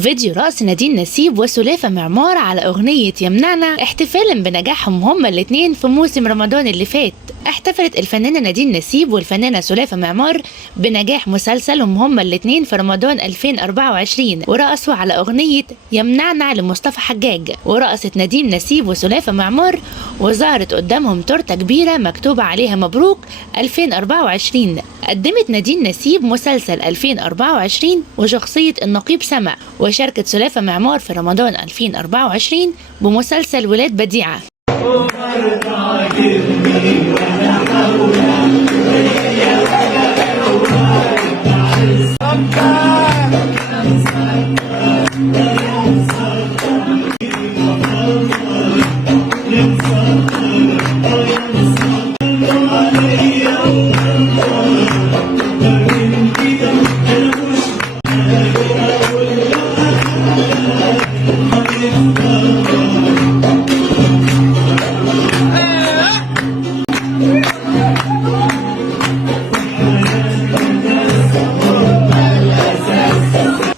فيديو رقص نادين نسيب وسلافة معمار على أغنية يمنعنا احتفالا بنجاحهم هما الاتنين في موسم رمضان اللي فات. احتفلت الفنانة نادين نسيب والفنانة سلافة معمار بنجاح مسلسلهم هما الاتنين في رمضان 2024 ورقصوا على أغنية يمنعنا لمصطفى حجاج. ورقصت نادين نسيب وسلافة معمار وظهرت قدامهم تورتة كبيرة مكتوب عليها مبروك 2024. قدمت نادين نسيب مسلسل 2024 وشخصية النقيب سما، وشاركت سلافة معمار في رمضان 2024 بمسلسل ولاد بديعة.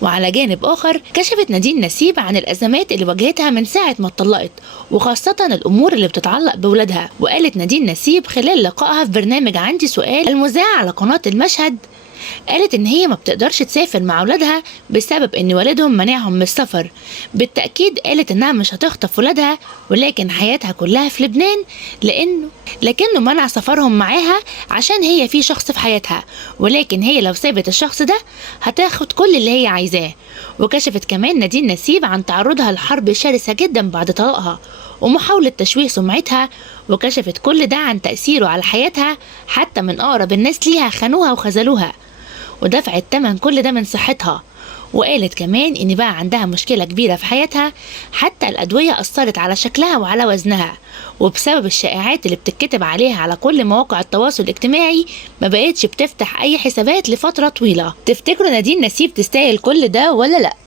وعلى جانب آخر كشفت نادين نسيب عن الأزمات اللي واجهتها من ساعة ما اتطلقت، وخاصة الأمور اللي بتتعلق بولادها. وقالت نادين نسيب خلال لقائها في برنامج عندي سؤال المذاع على قناة المشهد، قالت إن هي ما بتقدرش تسافر مع ولادها بسبب إن والدهم منعهم من السفر. بالتأكيد قالت إنها مش هتخطف ولادها، ولكن حياتها كلها في لبنان لكنه منع سفرهم معاها عشان هي في شخص في حياتها، ولكن هي لو سابت الشخص ده هتاخد كل اللي هي عايزاه. وكشفت كمان نادين نسيب عن تعرضها لحرب شرسة جدا بعد طلاقها ومحاولة تشويه سمعتها، وكشفت كل ده عن تأثيره على حياتها، حتى من أقرب الناس ليها خانوها وخذلوها ودفعت تمن كل ده من صحتها. وقالت كمان إن بقى عندها مشكلة كبيرة في حياتها، حتى الأدوية أثرت على شكلها وعلى وزنها، وبسبب الشائعات اللي بتتكتب عليها على كل مواقع التواصل الاجتماعي ما بقتش بتفتح أي حسابات لفترة طويلة. تفتكروا نادين نسيب تستاهل كل ده ولا لأ؟